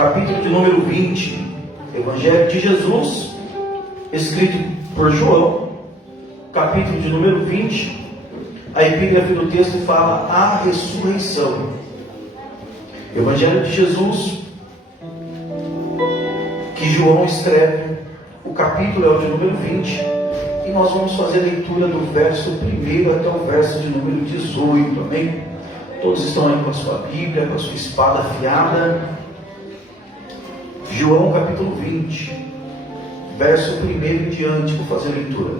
capítulo de número 20, Evangelho de Jesus, escrito por João, capítulo de número 20, a epígrafe do texto fala a ressurreição. Evangelho de Jesus, que João escreve, o capítulo é o de número 20, e nós vamos fazer a leitura do verso 1 até o verso de número 18, amém? Todos estão aí com a sua Bíblia, com a sua espada afiada. João capítulo 20, verso 1 em diante, vou fazer a leitura.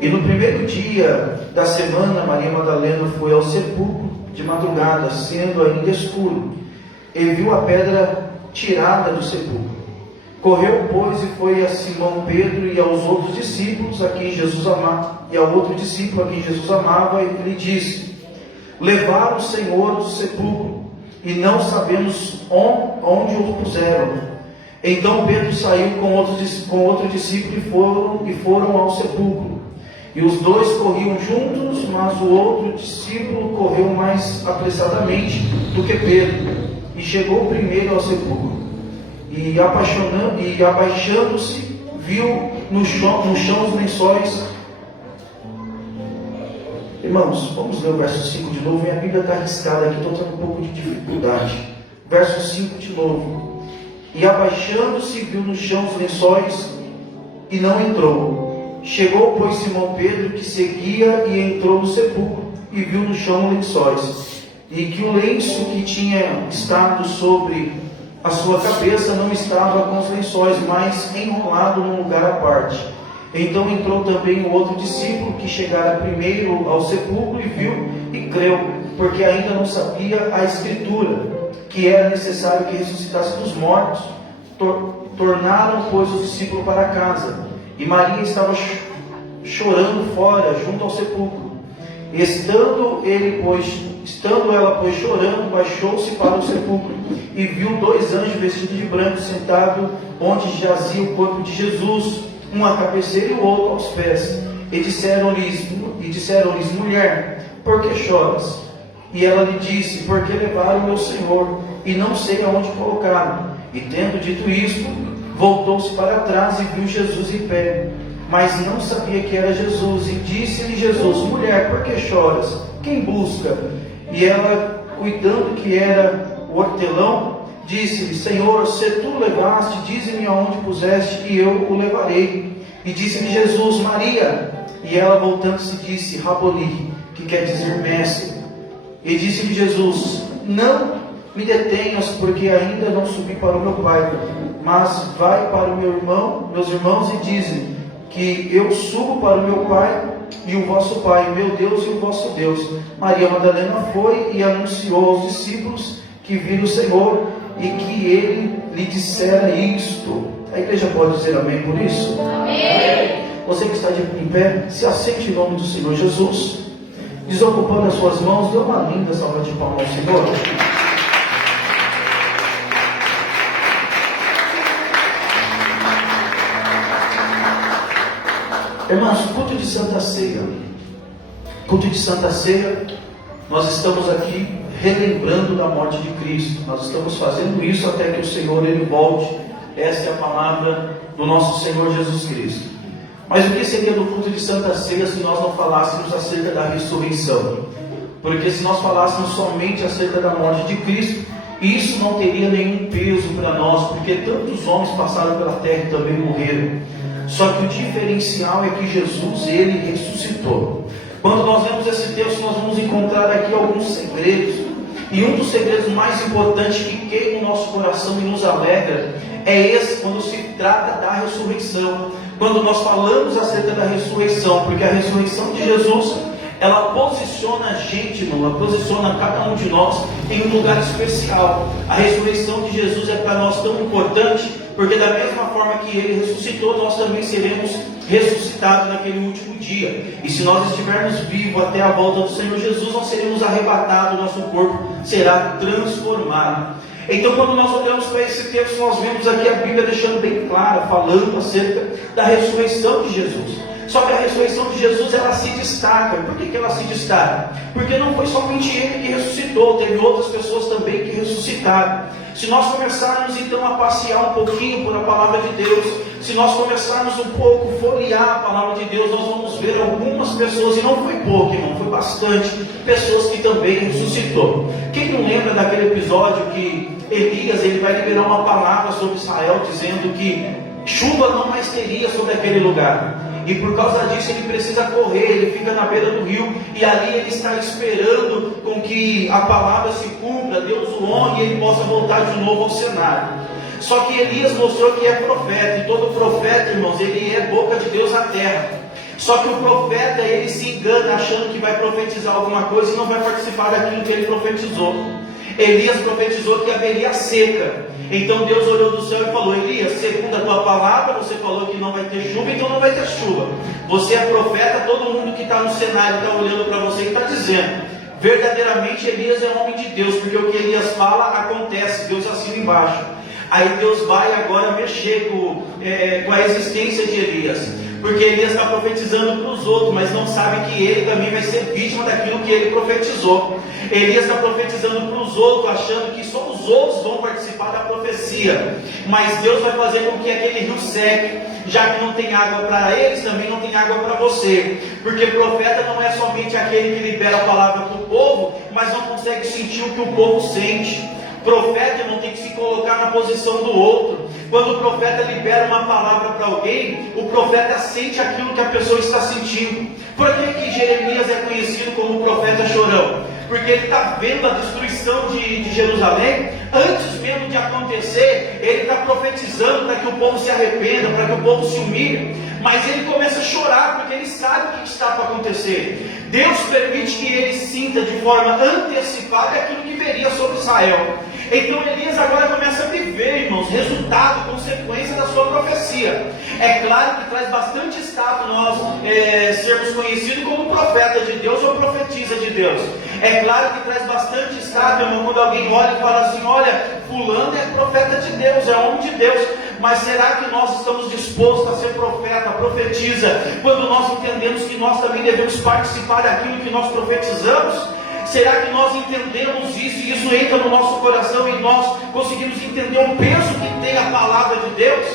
E no primeiro dia da semana, Maria Madalena foi ao sepulcro de madrugada, sendo ainda escuro, e viu a pedra tirada do sepulcro. Correu, pois, e foi a Simão Pedro e aos outros discípulos a quem Jesus amava, e ao outro discípulo a quem Jesus amava, e lhe disse: levaram o Senhor do sepulcro, e não sabemos onde o puseram. Então Pedro saiu com outro discípulo e foram ao sepulcro. E os dois corriam juntos, mas o outro discípulo correu mais apressadamente do que Pedro, e chegou primeiro ao sepulcro. E abaixando-se, viu no chão os lençóis. Irmãos, vamos ler o verso 5 de novo. Minha Bíblia está arriscada aqui, estou tendo um pouco de dificuldade. Verso 5 de novo. E abaixando-se, viu no chão os lençóis e não entrou. Chegou, pois, Simão Pedro, que seguia, e entrou no sepulcro, e viu no chão lençóis, e que o lenço que tinha estado sobre a sua cabeça não estava com os lençóis, mas enrolado num lugar à parte. Então entrou também o outro discípulo, que chegara primeiro ao sepulcro, e viu e creu, porque ainda não sabia a Escritura, que era necessário que ressuscitasse dos mortos. Tornaram, pois, os discípulos para casa. E Maria estava chorando fora, junto ao sepulcro. Estando ela, pois, chorando, baixou-se para o sepulcro, e viu dois anjos vestidos de branco, sentados onde jazia o corpo de Jesus, um à cabeceira e o outro aos pés. E disseram-lhes: mulher, por que choras? E ela lhe disse: porque levaram meu Senhor, e não sei aonde colocaram. E tendo dito isto, voltou-se para trás e viu Jesus em pé, mas não sabia que era Jesus. E disse-lhe Jesus: mulher, por que choras? Quem busca? E ela, cuidando que era o hortelão, disse-lhe: Senhor, se tu o levaste, dize-me aonde puseste, e eu o levarei. E disse-lhe Jesus: Maria. E ela, voltando-se, disse: Raboni, que quer dizer mestre. E disse-lhe Jesus: não me detenhas, porque ainda não subi para o meu Pai, mas vai para meus irmãos, e dize que eu subo para o meu Pai e o vosso Pai, meu Deus e o vosso Deus. Maria Madalena foi e anunciou aos discípulos que viram o Senhor e que ele lhe dissera isto. A igreja pode dizer amém por isso? Amém. Você que está em pé, se assente em nome do Senhor Jesus, desocupando as suas mãos, dê uma linda salva de palmas ao Senhor. Irmãos, culto de Santa Ceia. Culto de Santa Ceia, nós estamos aqui relembrando da morte de Cristo. Nós estamos fazendo isso até que o Senhor ele volte. Esta é a palavra do nosso Senhor Jesus Cristo. Mas o que seria do culto de Santa Ceia se nós não falássemos acerca da ressurreição? Porque se nós falássemos somente acerca da morte de Cristo, isso não teria nenhum peso para nós, porque tantos homens passaram pela terra e também morreram. Só que o diferencial é que Jesus, ele ressuscitou. Quando nós vemos esse texto, nós vamos encontrar aqui alguns segredos. E um dos segredos mais importantes que queima o nosso coração e nos alegra é esse, quando se trata da ressurreição. Quando nós falamos acerca da ressurreição, porque a ressurreição de Jesus, ela posiciona a gente, irmão, ela posiciona cada um de nós em um lugar especial. A ressurreição de Jesus é para nós tão importante, porque da mesma forma que ele ressuscitou, nós também seremos ressuscitados naquele último dia. E se nós estivermos vivos até a volta do Senhor Jesus, nós seremos arrebatados, nosso corpo será transformado. Então, quando nós olhamos para esse texto, nós vemos aqui a Bíblia deixando bem clara, falando acerca da ressurreição de Jesus. Só que a ressurreição de Jesus, ela se destaca. Por que ela se destaca? Porque não foi somente ele que ressuscitou, teve outras pessoas também que ressuscitaram. Se nós começarmos então a passear um pouquinho por a palavra de Deus, se nós começarmos um pouco a folhear a palavra de Deus, nós vamos ver algumas pessoas, e não foi pouco, irmão, foi bastante, pessoas que também ressuscitou. Quem não lembra daquele episódio que Elias, ele vai liberar uma palavra sobre Israel, dizendo que chuva não mais teria sobre aquele lugar. E por causa disso ele precisa correr, ele fica na beira do rio, e ali ele está esperando com que a palavra se cumpra, Deus o honre e ele possa voltar de novo ao cenário. Só que Elias mostrou que é profeta, e todo profeta, irmãos, ele é boca de Deus na terra. Só que o profeta, ele se engana achando que vai profetizar alguma coisa e não vai participar daquilo que ele profetizou. Elias profetizou que haveria seca. Então Deus olhou do céu e falou: Elias, segundo a tua palavra, você falou que não vai ter chuva, então não vai ter chuva. Você é profeta, todo mundo que está no cenário está olhando para você e está dizendo: verdadeiramente Elias é homem de Deus, porque o que Elias fala acontece, Deus assina embaixo. Aí Deus vai agora mexer com a existência de Elias, porque Elias está profetizando para os outros, mas não sabe que ele também vai ser vítima daquilo que ele profetizou. Elias está profetizando para os outros, achando que só os outros vão participar da profecia, mas Deus vai fazer com que aquele rio seque, já que não tem água para eles, também não tem água para você, porque profeta não é somente aquele que libera a palavra para o povo, mas não consegue sentir o que o povo sente. Profeta não tem que se colocar na posição do outro. Quando o profeta libera uma palavra para alguém, o profeta sente aquilo que a pessoa está sentindo. Por que Jeremias é conhecido como profeta chorão? Porque ele está vendo a destruição de Jerusalém. Antes mesmo de acontecer, ele está profetizando para que o povo se arrependa, para que o povo se humilhe. Mas ele começa a chorar porque ele sabe o que está para acontecer. Deus permite que ele sinta de forma antecipada aquilo que veria sobre Israel. Então Elias agora começa a viver, irmãos, resultado, consequência da sua profecia. É claro que traz bastante status nós sermos conhecidos como profeta de Deus ou profetisa de Deus. É claro que traz bastante status, irmão, quando alguém olha e fala assim: olha, fulano é profeta de Deus, é homem de Deus. Mas será que nós estamos dispostos a ser profeta, profetiza, quando nós entendemos que nós também devemos participar daquilo que nós profetizamos? Será que nós entendemos isso e isso entra no nosso coração e nós conseguimos entender o peso que tem a palavra de Deus?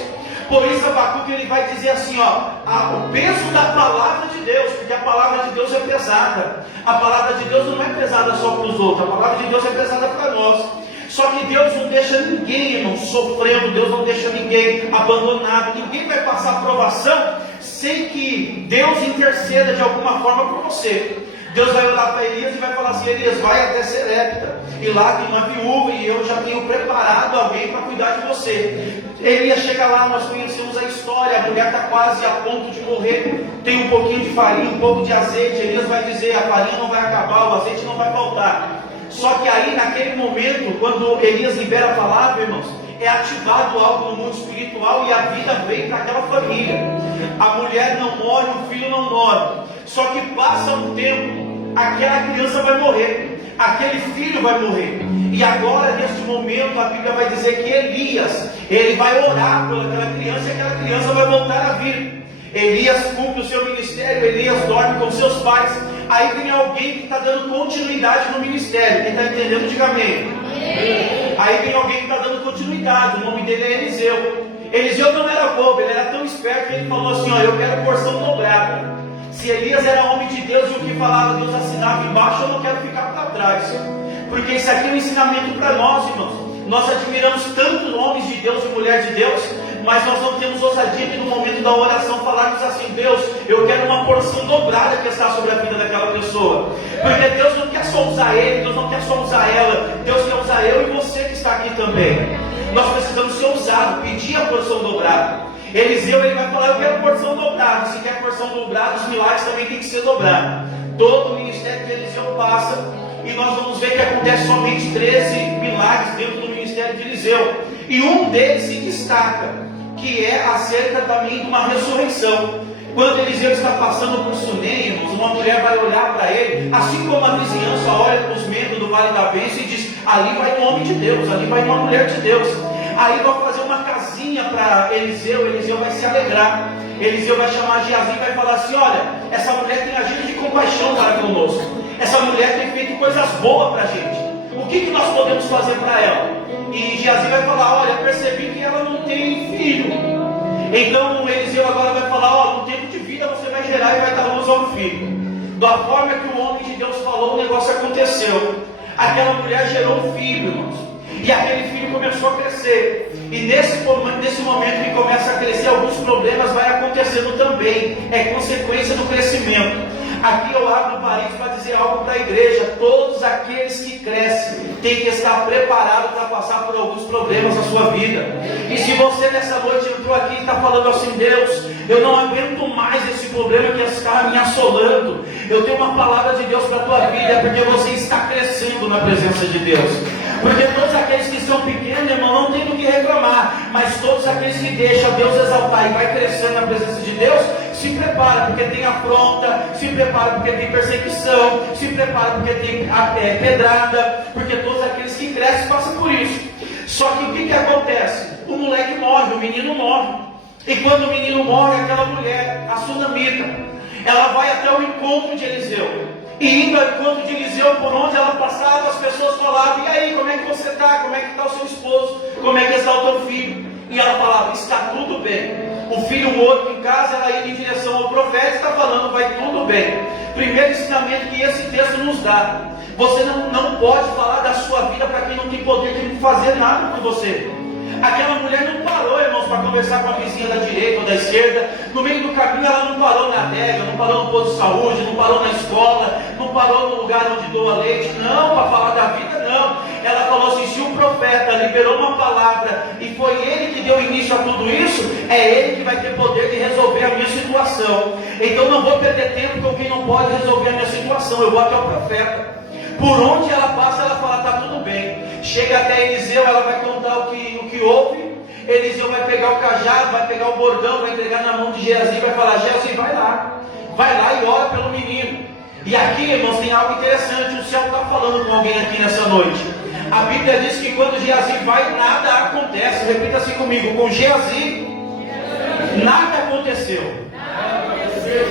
Por isso Abacuque ele vai dizer assim, o peso da palavra de Deus, porque a palavra de Deus é pesada. A palavra de Deus não é pesada só para os outros, a palavra de Deus é pesada para nós. Só que Deus não deixa ninguém, irmão, sofrendo, Deus não deixa ninguém abandonado, ninguém vai passar provação sem que Deus interceda de alguma forma por você. Deus vai olhar para Elias e vai falar assim: Elias, vai até Serepta, e lá tem uma viúva, e eu já tenho preparado alguém para cuidar de você. Elias chega lá, nós conhecemos a história, a mulher está quase a ponto de morrer, tem um pouquinho de farinha, um pouco de azeite. Elias vai dizer: a farinha não vai acabar, o azeite não vai faltar. Só que aí, naquele momento, quando Elias libera a palavra, irmãos, é ativado algo no mundo espiritual e a vida vem para aquela família. A mulher não morre, o filho não morre. Só que passa um tempo, aquela criança vai morrer, aquele filho vai morrer. E agora, neste momento, a Bíblia vai dizer que Elias, ele vai orar por aquela criança e aquela criança vai voltar a vir. Elias cumpre o seu ministério, Elias dorme com seus pais. Aí vem alguém que está dando continuidade no ministério. Quem está entendendo, diga amém. Aí vem alguém que está dando continuidade, o nome dele é Eliseu. Eliseu não era bobo, ele era tão esperto que ele falou assim: eu quero porção dobrada. Se Elias era homem de Deus e o que falava Deus assinava embaixo, eu não quero ficar para trás. Porque isso aqui é um ensinamento para nós, irmãos. Nós admiramos tanto homens de Deus e mulher de Deus, mas nós não temos ousadia de no momento da oração falarmos assim: Deus, eu quero uma porção dobrada que está sobre a vida daquela pessoa. Porque Deus não quer só usar ele, Deus não quer só usar ela, Deus quer usar eu e você que está aqui também. Nós precisamos ser ousados, pedir a porção dobrada. Eliseu ele vai falar: eu quero porção dobrada. Se quer porção dobrada, os milagres também tem que ser dobrados. Todo o ministério de Eliseu passa, e nós vamos ver que acontece somente 13 milagres dentro do ministério de Eliseu. E um deles se destaca, que é acerca também de uma ressurreição. Quando Eliseu está passando por Sunem, uma mulher vai olhar para ele, assim como a vizinhança olha para os membros do Vale da Bênção e diz: ali vai um homem de Deus, ali vai uma mulher de Deus. Aí vai fazer uma casinha para Eliseu, Eliseu vai se alegrar. Eliseu vai chamar Geazi e vai falar assim: olha, essa mulher tem agido de compaixão para conosco, essa mulher tem feito coisas boas para a gente, o que nós podemos fazer para ela? E Geazi vai falar: olha, percebi que ela não tem filho. Então Eliseu agora vai falar: ó, no tempo de vida você vai gerar e vai dar luz a um filho. Da forma que o homem de Deus falou, o negócio aconteceu. Aquela mulher gerou um filho, irmãos, e aquele filho começou a crescer. E nesse momento que começa a crescer, alguns problemas vai acontecendo também. É consequência do crescimento. Aqui eu abro o parênteses para dizer algo para a igreja: todos aqueles que crescem têm que estar preparados para passar por alguns problemas na sua vida. E se você nessa noite entrou aqui e está falando assim: Deus, eu não aguento mais esse problema que está me assolando, eu tenho uma palavra de Deus para a tua vida, é porque você está crescendo na presença de Deus. Porque todos aqueles que são pequenos, irmão, não tem do que reclamar, mas todos aqueles que deixam Deus exaltar e vai crescendo na presença de Deus, se prepara porque tem afronta, se prepara porque tem perseguição, se prepara porque tem pedrada, porque todos aqueles que crescem passam por isso. Só que o que acontece? O moleque morre, o menino morre. E quando o menino morre, aquela mulher, a sunamita, ela vai até o encontro de Eliseu. E indo ao encontro de Eliseu, por onde ela passava, as pessoas falavam: e aí, como é que você está? Como é que está o seu esposo? Como é que está o teu filho? E ela falava: está tudo bem. O filho morto em casa, ela ia em direção ao profeta e está falando: vai tudo bem. Primeiro ensinamento que esse texto nos dá: você não pode falar da sua vida para quem não tem poder de fazer nada por você. Aquela mulher não parou, irmãos, para conversar com a vizinha da direita ou da esquerda. No meio do caminho ela não parou na adega, não parou no posto de saúde, não parou na escola, não parou no lugar onde doa leite. Não, para falar da vida, não. Ela falou assim: se o profeta liberou uma palavra e foi ele que deu início a tudo isso, é ele que vai ter poder de resolver a minha situação. Então não vou perder tempo com quem não pode resolver a minha situação. Eu vou até o profeta. Por onde ela passa, ela fala: está tudo bem. Chega até Eliseu, ela vai contar o que houve. Eliseu vai pegar o cajado, vai pegar o bordão, vai entregar na mão de Geazi e vai falar: Geazi, vai lá e ora pelo menino. E aqui, irmãos, tem algo interessante. O céu está falando com alguém aqui nessa noite. A Bíblia diz que quando Geazi vai, nada acontece. Repita assim comigo: com Geazi, nada aconteceu.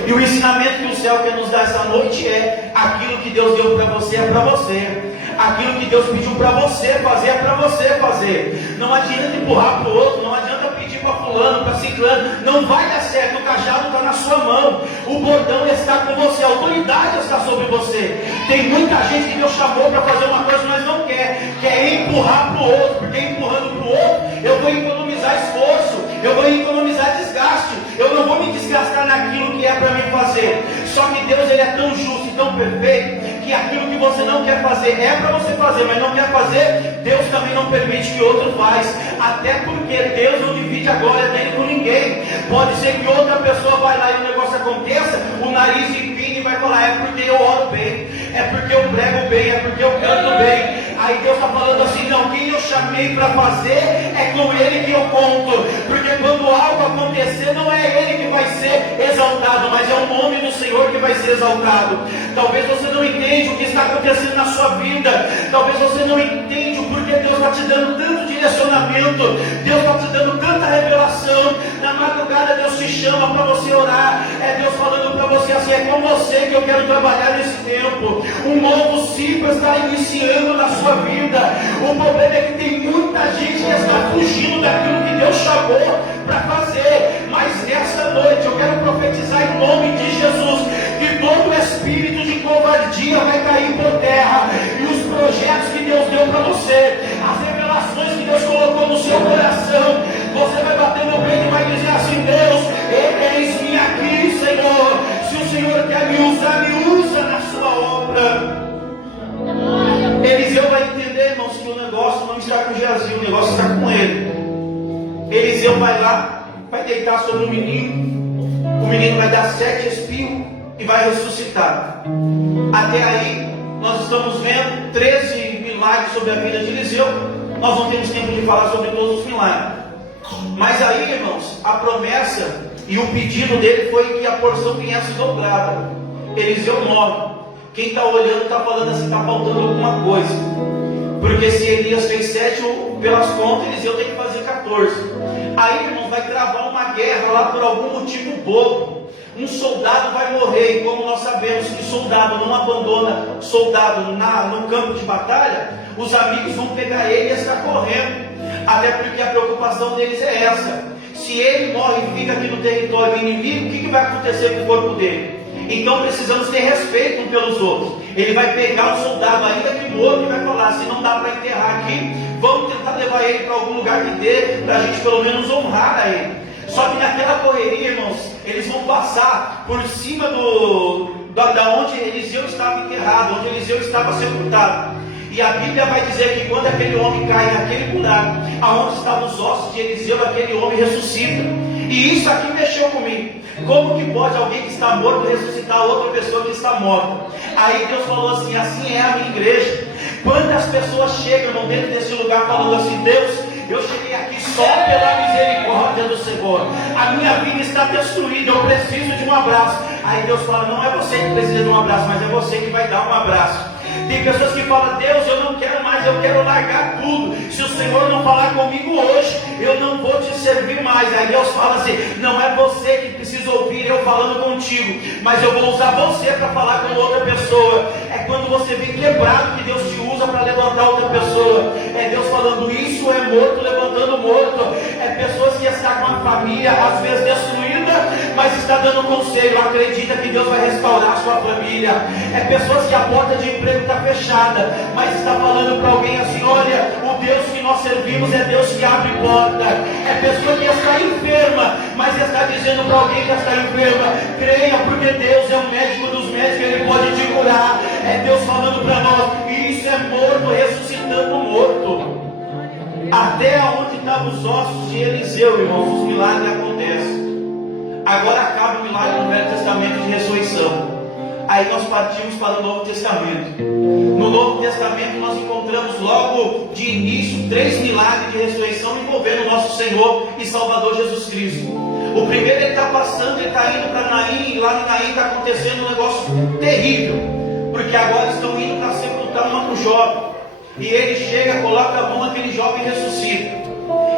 E o ensinamento que o céu quer nos dar essa noite é: aquilo que Deus deu para você é para você. Aquilo que Deus pediu para você fazer é para você fazer. Não adianta empurrar para o outro, não adianta pedir para fulano, para ciclano. Não vai dar certo, o cajado está na sua mão, o bordão está com você, a autoridade está sobre você. Tem muita gente que Deus chamou para fazer uma coisa, mas não quer empurrar para o outro, porque empurrando para o outro, eu vou economizar esforço, eu vou economizar desgaste, eu não vou me desgastar naquilo que é para mim fazer. Só que Deus, ele é tão justo e tão perfeito, que aquilo que você não quer fazer é para você fazer, mas não quer fazer, Deus também não permite que outro faz. Até porque Deus não divide a glória dele com ninguém. Pode ser que outra pessoa vai lá e o negócio aconteça, o nariz empina e vai falar: é porque eu oro bem, é porque eu prego bem, é porque eu canto bem. Aí Deus está falando assim: não, quem eu chamei para fazer é com ele que eu conto. Porque quando algo acontecer, não é ele que vai ser exaltado, mas é o nome do Senhor que vai ser exaltado. Talvez você não entenda o que está acontecendo na sua vida. Talvez você não entenda o porquê Deus está te dando tanto direcionamento, Deus está te dando tanta revelação. Na madrugada Deus te chama para você orar. É Deus falando para você assim: é com você que eu quero trabalhar nesse tempo. Um novo ciclo está iniciando na sua vida. O problema é que tem muita gente que está fugindo daquilo que Deus chamou para fazer. Mas nessa noite eu quero profetizar em nome de Jesus que todo espírito de covardia vai cair por terra, e os projetos que Deus deu para você, as revelações que Deus colocou no seu coração, você vai bater no peito e vai dizer assim: Deus, eis-me aqui, Senhor. Se o Senhor quer me usa na sua obra. Eliseu vai entender, irmãos, que o negócio não está com Geazi, o negócio está com ele. Eliseu vai lá, vai deitar sobre o menino vai dar 7 espirros e vai ressuscitar. Até aí, nós estamos vendo 13 milagres sobre a vida de Eliseu. Nós não temos tempo de falar sobre todos os milagres. Mas aí, irmãos, a promessa e o pedido dele foi que a porção viesse dobrada. Eliseu morre. Quem está olhando está falando assim: está faltando alguma coisa. Porque se Elias fez 7, pelas contas Eliseu tem que fazer 14. Aí, irmãos, vai travar uma guerra lá por algum motivo bobo. Um soldado vai morrer, e como nós sabemos que soldado não abandona soldado no campo de batalha, os amigos vão pegar ele e estar correndo. Até porque a preocupação deles é essa: se ele morre e fica aqui no território inimigo, o que vai acontecer com o corpo dele? Então precisamos ter respeito uns pelos outros. Ele vai pegar um soldado ainda que morto e vai falar: se não dá para enterrar aqui, vamos tentar levar ele para algum lugar que dê, para a gente pelo menos honrar a ele. Só que naquela correria, irmãos, eles vão passar por cima da onde Eliseu estava enterrado, onde Eliseu estava sepultado. E a Bíblia vai dizer que quando aquele homem cai naquele buraco, aonde estavam os ossos de Eliseu, aquele homem ressuscita. E isso aqui mexeu comigo. Como que pode alguém que está morto ressuscitar outra pessoa que está morta? Aí Deus falou assim: assim é a minha igreja. Quantas pessoas chegam, irmão, dentro desse lugar falando assim: Deus, eu cheguei aqui só pela misericórdia do Senhor. A minha vida está destruída, eu preciso de um abraço. Aí Deus fala: não é você que precisa de um abraço, mas é você que vai dar um abraço. Tem pessoas que falam: Deus, eu não quero mais, eu quero largar tudo. Se o Senhor não falar comigo hoje, eu não vou te servir mais. Aí Deus fala assim: não é você que precisa ouvir eu falando contigo, mas eu vou usar você para falar com outra pessoa. É quando você vem quebrado que Deus te usa para levantar outra pessoa. É Deus falando: isso é morto levantando morto. É pessoas que estão com a família às vezes destruída, mas está dando conselho. Acredita que Deus vai restaurar a sua família. É pessoas que a porta de emprego está fechada, mas está falando para alguém assim: olha, o Deus que nós servimos é Deus que abre porta. É pessoa que está enferma, mas está dizendo para alguém que está enferma: creia, porque Deus é o médico dos médicos, Ele pode te curar. É Deus falando para nós: isso é morto ressuscitando morto. Até onde estavam os ossos de Eliseu, irmãos, os milagres acontecem. Agora acaba o milagre no Velho Testamento de ressurreição. Aí nós partimos para o Novo Testamento. No Novo Testamento nós encontramos logo de início 3 milagres de ressurreição envolvendo o nosso Senhor e Salvador Jesus Cristo. O primeiro, ele está passando, ele está indo para Naim, e lá em Naim está acontecendo um negócio terrível, porque agora estão indo para sepultar um jovem. E ele chega, coloca a mão naquele jovem e ressuscita.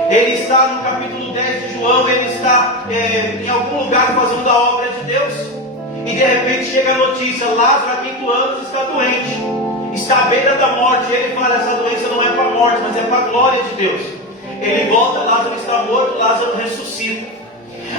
Ele está no capítulo 10 de João, ele está em algum lugar fazendo a obra de Deus. E de repente chega a notícia: Lázaro, há 5 anos, está doente, está à beira da morte. E ele fala: essa doença não é para a morte, mas é para a glória de Deus. Ele volta, Lázaro está morto, Lázaro ressuscita.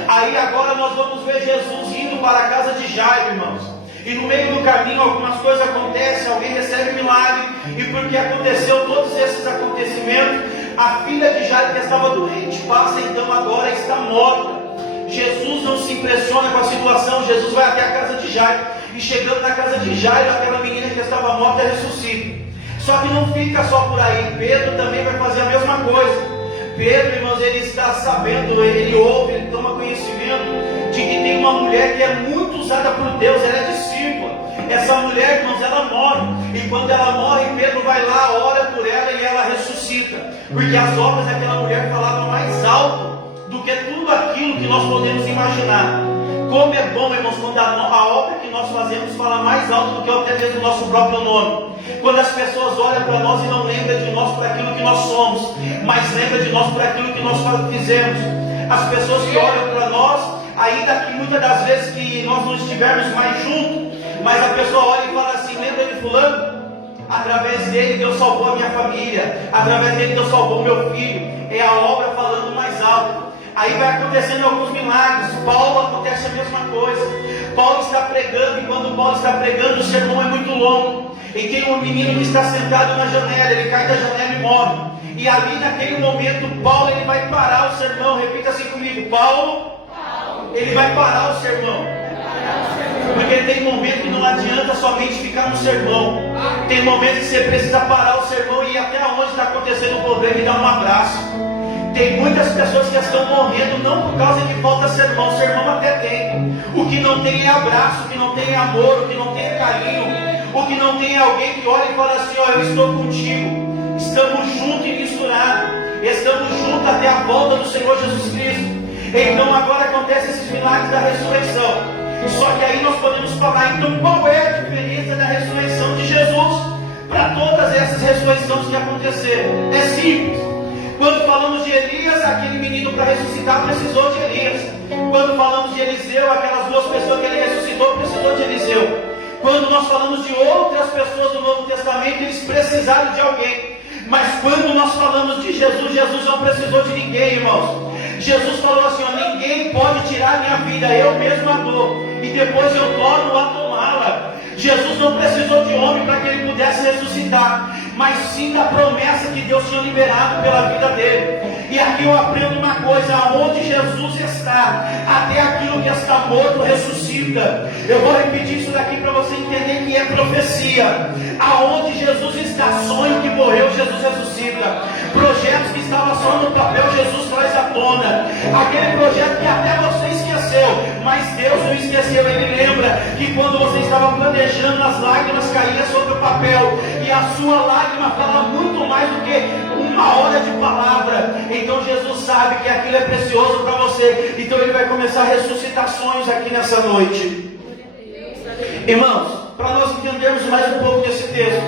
Aí agora nós vamos ver Jesus indo para a casa de Jairo, irmãos. E no meio do caminho algumas coisas acontecem, alguém recebe milagre. E porque aconteceu todos esses acontecimentos, a filha de Jairo, que estava doente, passa então agora, está morta. Jesus não se impressiona com a situação. Jesus vai até a casa de Jairo. E chegando na casa de Jairo, aquela menina que estava morta ressuscita. Só que não fica só por aí. Pedro também vai fazer a mesma coisa. Pedro, irmãos, ele está sabendo, ele ouve, ele toma conhecimento de que tem uma mulher que é muito usada por Deus, ela é discípula. Essa mulher, irmãos, ela morre. E quando ela morre, Pedro vai lá, ora por ela e ela ressuscita. Porque as obras daquela mulher falavam mais alto do que tudo aquilo que nós podemos imaginar. Como é bom, irmãos, quando a obra que nós fazemos fala mais alto do que até mesmo o nosso próprio nome. Quando as pessoas olham para nós e não lembram de nós por aquilo que nós somos, mas lembram de nós por aquilo que nós fizemos. As pessoas que olham para nós, ainda que muitas das vezes que nós não estivermos mais juntos, mas a pessoa olha e fala assim: lembra de fulano? Através dele Deus salvou a minha família, através dele Deus salvou o meu filho. É a obra falando mais alto. Aí vai acontecendo alguns milagres. Paulo, acontece a mesma coisa. Paulo está pregando, e quando Paulo está pregando, o sermão é muito longo. E tem um menino que está sentado na janela, ele cai da janela e morre. E ali naquele momento, Paulo, ele vai parar o sermão. Repita assim comigo: Paulo, ele vai parar o sermão. Porque tem momento que não adianta somente ficar no sermão. Tem momentos que você precisa parar o sermão e ir até onde está acontecendo o problema e dar um abraço. Tem muitas pessoas que estão morrendo não por causa de falta de sermão. O sermão até tem. O que não tem é abraço, o que não tem é amor, o que não tem é carinho, o que não tem é alguém que olha e fala assim: ó, eu estou contigo. Estamos juntos e misturados. Estamos juntos até a volta do Senhor Jesus Cristo. Então agora acontecem esses milagres da ressurreição. Só que aí nós podemos falar: então qual é a diferença da ressurreição de Jesus para todas essas ressurreições que aconteceram. É simples. Quando falamos de Elias, aquele menino para ressuscitar precisou de Elias. Quando falamos de Eliseu, aquelas duas pessoas que ele ressuscitou precisou de Eliseu. Quando nós falamos de outras pessoas do Novo Testamento, eles precisaram de alguém. Mas quando nós falamos de Jesus, Jesus não precisou de ninguém, irmãos. Jesus falou assim: ó, ninguém pode tirar a minha vida, eu mesmo a dou, e depois eu torno a tomá-la. Jesus não precisou de homem para que ele pudesse ressuscitar, mas sim da promessa que Deus tinha liberado pela vida dele. E aqui eu aprendo uma coisa: aonde Jesus está, até aquilo que está morto ressuscita. Eu vou repetir isso daqui para você entender que é profecia. Aonde Jesus está, sonho que morreu, Jesus ressuscita. Projetos que estavam só no papel, Jesus traz à tona. Aquele projeto que até você esqueceu, mas Deus não esqueceu. Ele lembra que quando você estava planejando, as lágrimas caíam sobre o papel, e a sua lágrima fala muito mais do que uma hora de palavra. Então Jesus sabe que aquilo é precioso para você. Então Ele vai começar a ressuscitar sonhos aqui nessa noite. Irmãos, para nós entendermos mais um pouco desse texto,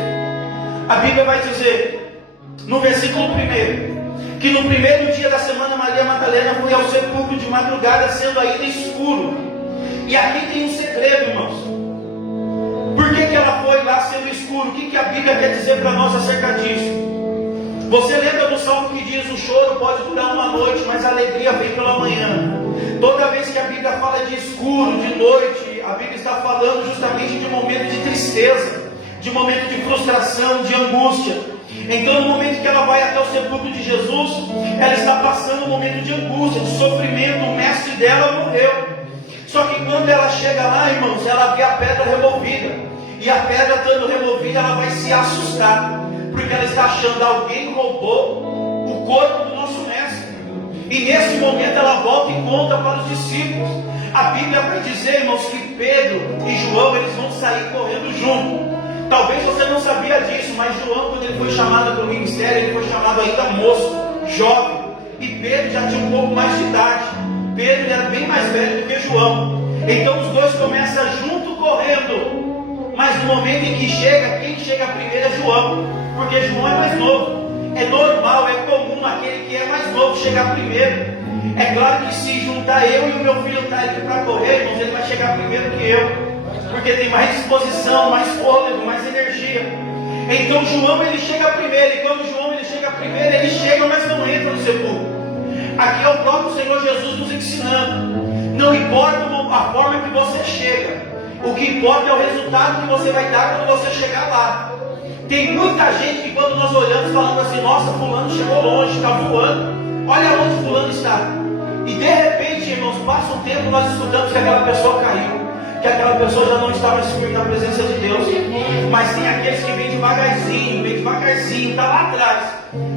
a Bíblia vai dizer, no versículo 1, que no primeiro dia da semana Maria Madalena foi ao sepulcro de madrugada, sendo ainda escuro. E aqui tem um segredo, irmãos. Por que ela foi lá sendo escuro? O que a Bíblia quer dizer para nós acerca disso? Você lembra do salmo que diz: o choro pode durar uma noite, mas a alegria vem pela manhã. Toda vez que a Bíblia fala de escuro, de noite, a Bíblia está falando justamente de um momento de tristeza, de um momento de frustração, de angústia. Então, no momento que ela vai até o sepulcro de Jesus, ela está passando um momento de angústia, de sofrimento. O mestre dela morreu. Só que quando ela chega lá, irmãos, ela vê a pedra removida. E a pedra estando removida, ela vai se assustar, porque ela está achando que alguém roubou o corpo do nosso mestre. E nesse momento ela volta e conta para os discípulos. A Bíblia vai dizer, irmãos, que Pedro e João, eles vão sair correndo junto. Talvez você não sabia disso, mas João, quando ele foi chamado para o ministério, ele foi chamado ainda moço, jovem. E Pedro já tinha um pouco mais de idade. Pedro era bem mais velho do que João. Então os dois começam junto correndo. Mas no momento em que chega, quem chega primeiro é João, porque João é mais novo. É normal, é comum aquele que é mais novo chegar primeiro. É claro que se juntar eu e o meu filho está aqui para correr, irmãos, ele vai chegar primeiro que eu, porque tem mais disposição, mais fôlego, mais energia. Então João ele chega primeiro, e quando João ele chega primeiro, ele chega, mas não entra no sepulcro. Aqui é o próprio Senhor Jesus nos ensinando. Não importa a forma que você chega, o que importa é o resultado que você vai dar quando você chegar lá. Tem muita gente que quando nós olhamos falando assim: nossa, fulano chegou longe, está voando, olha onde fulano está. E de repente, irmãos, passa um tempo, nós escutamos que aquela pessoa caiu, que aquela pessoa já não está mais firme na presença de Deus. Mas tem aqueles que vêm devagarzinho, está lá atrás,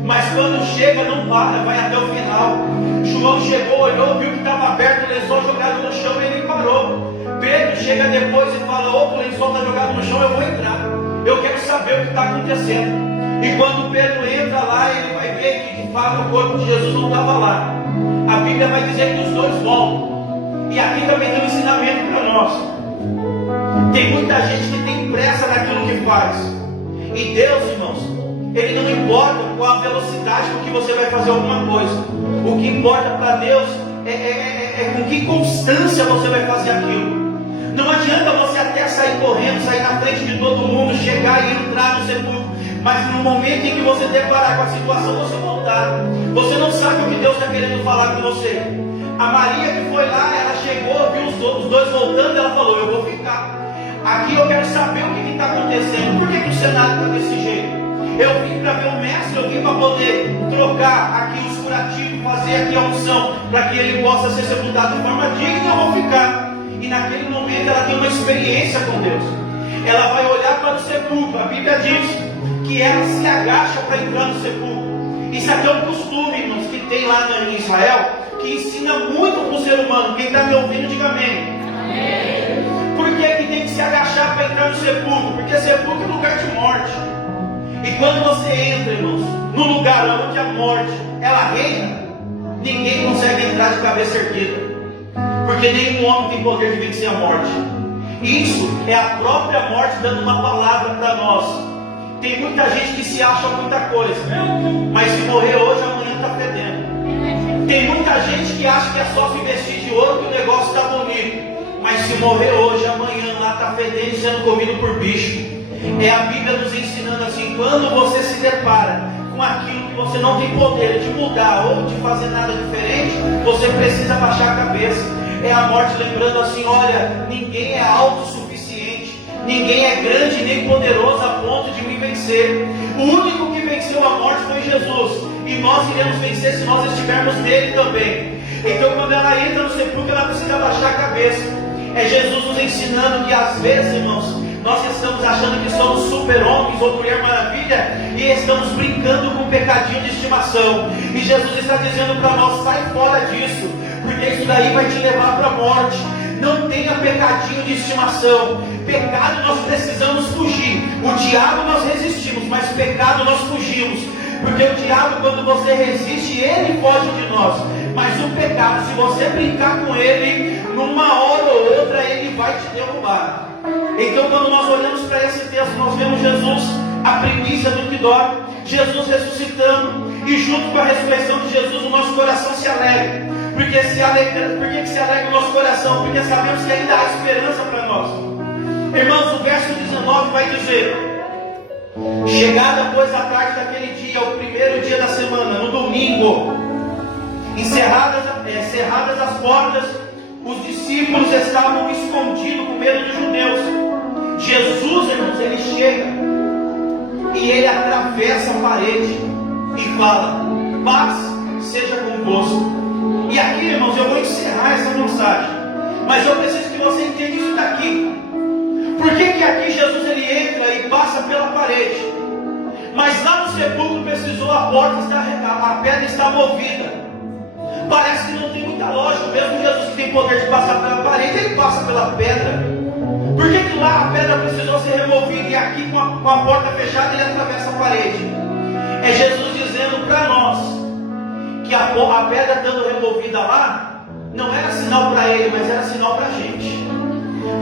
mas quando chega não para, vai até o final. João chegou, olhou, viu que estava aberto o lençol jogado no chão e ele parou. Pedro chega depois e fala: outro lençol está jogado no chão, eu vou entrar, eu quero saber o que está acontecendo. E quando Pedro entra lá, ele vai ver que de fato o corpo de Jesus não estava lá. A Bíblia vai dizer que os dois vão. E aqui também tem um ensinamento para nós. Tem muita gente que tem pressa naquilo que faz. E Deus, irmãos, Ele não importa com a velocidade com que você vai fazer alguma coisa. O que importa para Deus é com que constância você vai fazer aquilo. Não adianta você até sair correndo, sair na frente de todo mundo, chegar e entrar no sepulcro, mas no momento em que você deparar com a situação, você voltar. Você não sabe o que Deus está querendo falar com você. A Maria que foi lá, ela chegou, viu os dois voltando, ela falou: eu vou ficar. Aqui eu quero saber o que está acontecendo. Por que o cenário está desse jeito? Eu vim para ver o mestre, eu vim para poder trocar aqui os curativos, fazer aqui a unção, para que ele possa ser sepultado de forma digna, eu vou ficar. E naquele momento ela tem uma experiência com Deus. Ela vai olhar para o sepulcro. A Bíblia diz que ela se agacha para entrar no sepulcro. Isso aqui é um costume, irmãos, que tem lá em Israel, que ensina muito para o ser humano. Quem está me ouvindo, diga amém. Amém. Por que tem que se agachar para entrar no sepulcro? Porque sepulcro é lugar de morte. E quando você entra, irmãos, no lugar onde a morte ela reina, ninguém consegue entrar de cabeça erguida, porque nenhum homem tem poder de vencer a morte. Isso é a própria morte dando uma palavra para nós, Tem muita gente que se acha muita coisa, mas se morrer hoje, amanhã está fedendo. Tem muita gente que acha que é só se vestir de ouro que o negócio está bonito, mas se morrer hoje, amanhã lá está fedendo e sendo comido por bicho. É a Bíblia nos ensinando assim: quando você se depara com aquilo que você não tem poder de mudar ou de fazer nada diferente, você precisa baixar a cabeça. É a morte lembrando assim: olha, ninguém é autossuficiente, ninguém é grande nem poderoso a ponto de me vencer. O único que venceu a morte foi Jesus, e nós iremos vencer se nós estivermos nele também. Então, quando ela entra no sepulcro, ela precisa baixar a cabeça. É Jesus nos ensinando que às vezes, irmãos, nós estamos achando que somos super-homens ou Mulher Maravilha e estamos brincando com um pecadinho de estimação. E Jesus está dizendo para nós: sai fora disso, porque isso daí vai te levar para a morte. Não tenha pecadinho de estimação. Pecado nós precisamos fugir. O diabo nós resistimos, mas pecado nós fugimos. Porque o diabo, quando você resiste, ele foge de nós. Mas o pecado, se você brincar com ele, numa hora ou outra ele vai te derrubar. Então, quando nós olhamos para esse texto, nós vemos Jesus, a primícia do que dorme, Jesus ressuscitando, e junto com a ressurreição de Jesus, o nosso coração se alegra. Por que se alegra o nosso coração? Porque sabemos que ainda há esperança para nós. Irmãos, o verso 19 vai dizer: chegada, pois, a tarde daquele dia, o primeiro dia da semana, no domingo, cerradas as portas, os discípulos estavam escondidos com medo dos judeus. Jesus, irmãos, ele chega e ele atravessa a parede e fala: paz seja convosco. E aqui, irmãos, eu vou encerrar essa mensagem, mas eu preciso que você entenda isso daqui. Por que aqui Jesus ele entra e passa pela parede, mas lá no sepulcro precisou a pedra está movida? Parece que não tem muita lógica. Mesmo Jesus que tem poder de passar pela parede, ele passa pela pedra. Por que lá a pedra precisou ser removida e aqui com a porta fechada ele atravessa a parede? É Jesus dizendo para nós que a pedra estando removida lá não era sinal para ele, mas era sinal para a gente.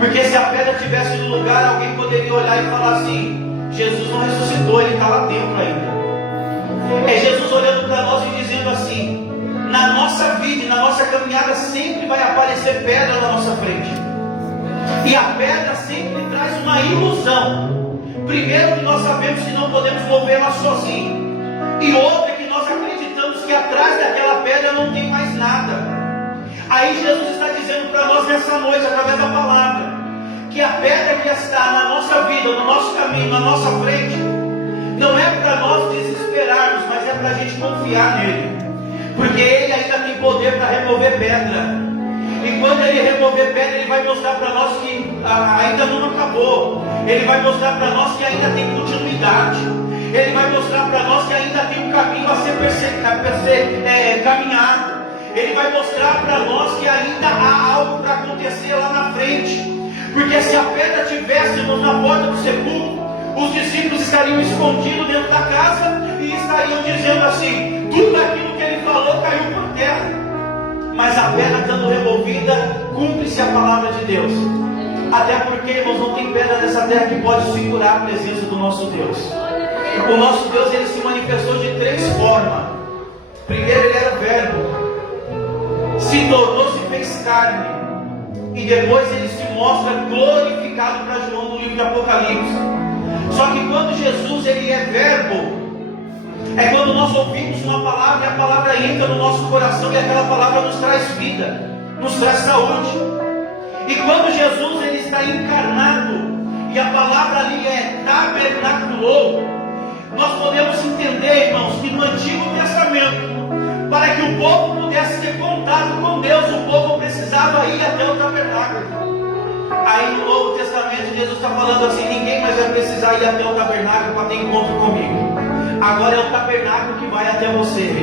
Porque se a pedra estivesse no lugar, alguém poderia olhar e falar assim: Jesus não ressuscitou, ele está lá dentro ainda. É Jesus olhando para nós e dizendo assim: na nossa vida e na nossa caminhada sempre vai aparecer pedra na nossa frente. E a pedra sempre traz uma ilusão. Primeiro, que nós sabemos que não podemos movê-la sozinhos. E outra, que nós acreditamos que atrás daquela pedra não tem mais nada. Aí Jesus está dizendo para nós nessa noite, através da palavra, que a pedra que está na nossa vida, no nosso caminho, na nossa frente, não é para nós desesperarmos, mas é para a gente confiar nele. Porque ele ainda tem poder para remover pedra. E quando ele remover pedra, ele vai mostrar para nós que ainda não acabou. Ele vai mostrar para nós que ainda tem continuidade. Ele vai mostrar para nós que ainda tem um caminho a ser caminhado. Ele vai mostrar para nós que ainda há algo para acontecer lá na frente. Porque se a pedra estivéssemos na porta do sepulcro, os discípulos estariam escondidos dentro da casa e estariam dizendo assim: tudo aquilo que ele falou caiu por terra. Mas a pedra estando removida, cumpre-se a palavra de Deus. Até porque, irmãos, não tem pedra nessa terra que pode segurar a presença do nosso Deus. O nosso Deus, ele se manifestou de três formas. Primeiro, ele era verbo, se tornou-se, fez carne, e depois ele se mostra glorificado para João no livro de Apocalipse. Só que quando Jesus ele é verbo, é quando nós ouvimos uma palavra e a palavra entra no nosso coração e aquela palavra nos traz vida, nos traz saúde. E quando Jesus ele está encarnado e a palavra ali é tabernaculou, nós podemos entender, irmãos, que no Antigo Testamento, para que o povo pudesse ter contato com Deus, o povo precisava ir até o tabernáculo. Aí no Novo Testamento Jesus está falando assim: ninguém mais vai precisar ir até o tabernáculo para ter encontro comigo. Agora é o tabernáculo que vai até você.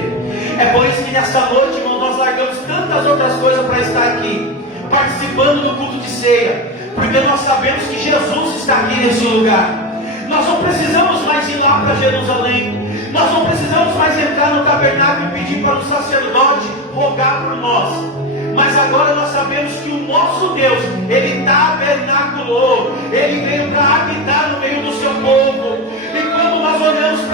É por isso que nessa noite, irmão, nós largamos tantas outras coisas para estar aqui, participando do culto de ceia, porque nós sabemos que Jesus está aqui nesse lugar. Nós não precisamos mais ir lá para Jerusalém. Nós não precisamos mais entrar no tabernáculo e pedir para o sacerdote rogar por nós. Mas agora nós sabemos que o nosso Deus, ele tabernaculou, ele veio para habitar no meio do seu povo. E como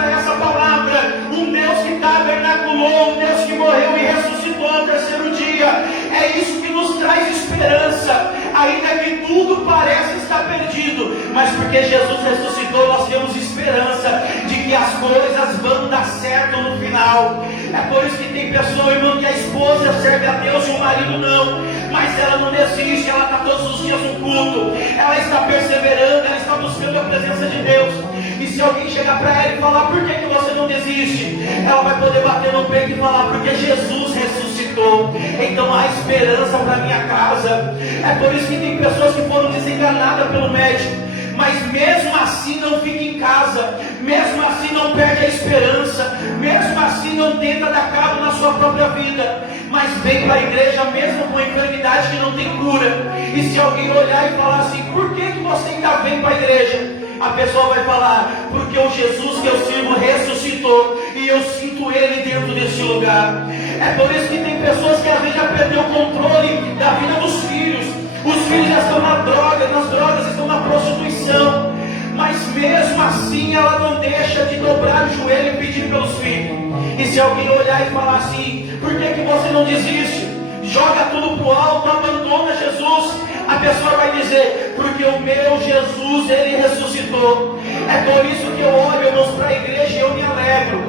para essa palavra, um Deus que tabernaculou, um Deus que morreu e ressuscitou ao terceiro dia. É isso que nos traz esperança, ainda que tudo pareça estar perdido, mas porque Jesus ressuscitou, nós temos esperança de que as coisas vão dar certo no final. É por isso que tem pessoa, irmão, que a esposa serve a Deus e o marido não, mas ela não desiste, ela está todos os dias no culto, ela está perseverando, ela está buscando a presença de Deus. E se alguém chegar para ela e falar, por que você não desiste? Ela vai poder bater no peito e falar, porque Jesus ressuscitou, então há esperança para minha casa. É por isso que tem pessoas que foram desenganadas pelo médico, mas mesmo assim não fica em casa, mesmo assim não perde a esperança, mesmo assim não tenta dar cabo na sua própria vida, mas vem para a igreja mesmo com enfermidade que não tem cura. E se alguém olhar e falar assim, por que você ainda vem para a igreja? A pessoa vai falar, porque o Jesus que eu sirvo ressuscitou e eu sinto Ele dentro desse lugar. É por isso que tem pessoas que às vezes já perdeu o controle da vida dos filhos. Os filhos já estão na droga, nas drogas, estão na prostituição. Mas mesmo assim ela não deixa de dobrar o joelho e pedir pelos filhos. E se alguém olhar e falar assim, por que você não desiste? Joga tudo para o alto, abandona Jesus. A pessoa vai dizer, porque o meu Jesus, Ele ressuscitou. É por isso que eu olho, irmãos, para a igreja e eu me alegro.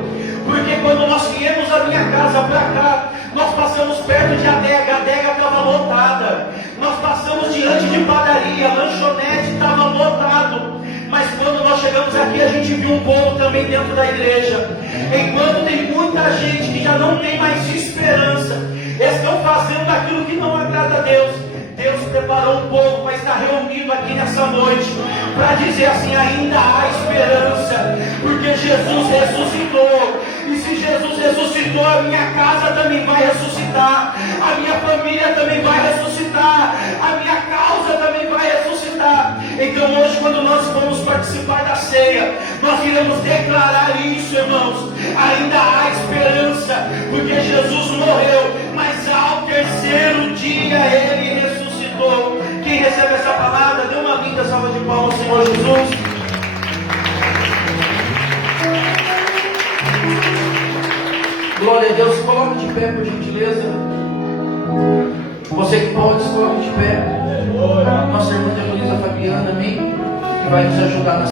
Porque quando nós viemos da minha casa para cá, nós passamos perto de adega, a adega estava lotada. Nós passamos diante de padaria, a lanchonete estava lotado. Mas quando nós chegamos aqui, a gente viu um povo também dentro da igreja. Enquanto tem muita gente que já não tem mais esperança, estão fazendo aquilo que não agrada a Deus. Deus preparou um povo para estar reunido aqui nessa noite, para dizer assim, ainda há esperança, porque Jesus ressuscitou. E se Jesus ressuscitou, a minha casa também vai ressuscitar, a minha família também vai ressuscitar, a minha causa também vai ressuscitar. Então hoje, quando nós vamos participar da ceia, nós iremos declarar isso, irmãos. Ainda há esperança, porque Jesus morreu, mas ao terceiro dia Ele ressuscitou. Quem recebe essa palavra, dê uma linda salva de palmas ao Senhor Jesus. Glória a Deus. Coloque de pé, por gentileza. Você que pode, coloque de pé. Nossa irmã Heloísa Fabiana, amém, que vai nos ajudar nessa